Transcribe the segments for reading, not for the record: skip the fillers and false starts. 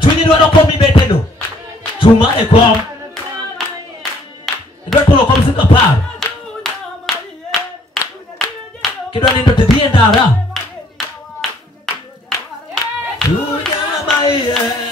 Chunyi dwaro kom ibeteno. Chuma e kom. Dwa tolo kom sika par. Kidwa nindo tidhie ndara. Chunya maiye.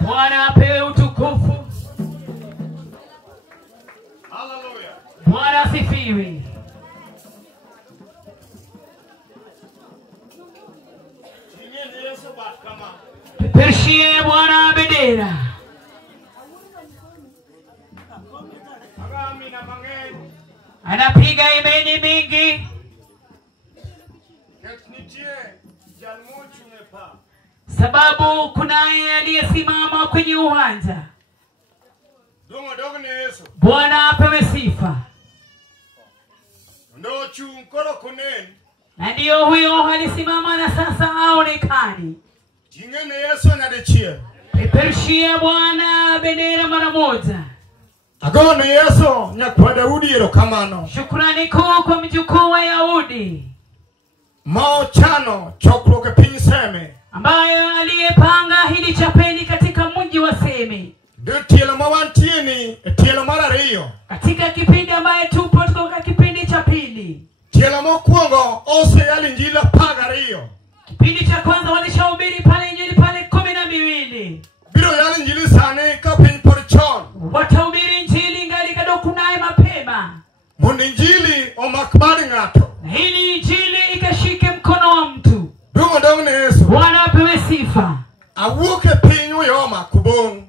Bwana apewe utukufu. Hallelujah. Bwana asifiwe. Peperishie Bwana bendera. Anapiga imeni mingi. Sababu kunaye aliyesimama kwenye uwanja. Bwana apewe sifa. Na ndiyo huyo alisimama na sasa haonekani. Peperishia Bwana bendera mara moja. Agono Yesu nyakwa Daudi erokamano. Shukrani kuu kwa mjukuu wa Daudi. Maochano chokroke piny Seme. Ambayo aliyepanga hili chapeni katika mji wa Seme. Tielo mawantieni tielo mara riyo. Katika kipindi ambaye tupo kutoka kipindi cha pili. Tielo mokuongo ose yali njila pagariyo. Kipindi cha kwanza walishahubiri pale Injili pale 12. Biro yali njili sane kapiny porchon. Watahubiri Injili ngali kado kunaye mapema. Mundi Injili omakbali ngato. Na hili Injili ikashike mkono wa mtu. Dungo dongne Yesu. Bwana apewe sifa. Awuke pinyu yoma kubong.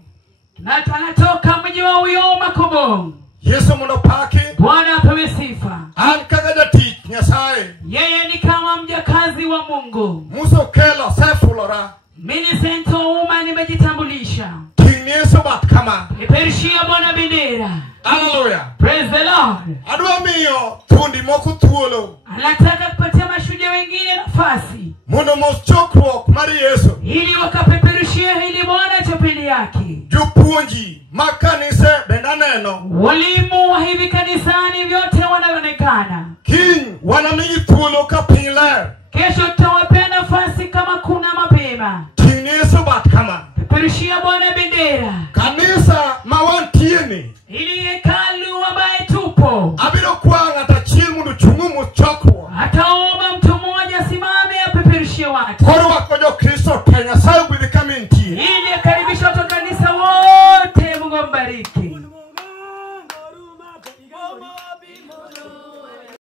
Na anatoka mji wa Uyoma Kobong. Yesu mundo paki. Bwana apewe sifa. Ankagada tich Nyasaye. Yeye ni kama mjakazi wa Mungu. Muso kelo sefulora. Millicent Ouma nimejitambulisha. King Yesu bat kama. Peperishia Bwana bendera. Hallelujah. Praise the Lord. Adwa miyo tundi moku tuolo. Anataka kupatia mashuhuda wengine nafasi. Mundo moschokruok mari Yesu. Ili wakapeperushia hili Bwana chapeli yake. Jupunji makanise bendaneno. Walimu wa hivi kanisani vyote wanaonekana. King wanamigi tuolo kapinler. Kesho tutawapea nafasi kama kuna mapema. King Yesu bat kama. Peperushia Bwana bendera. Kanisa mawantieni. Ili hekalu ambaye tupo. Abiro kwanga tachil mundu chungumu chokruok. Ataomba mtu mmoja simame apeperushie watu. Koro wakojo Kristo Kenya sayo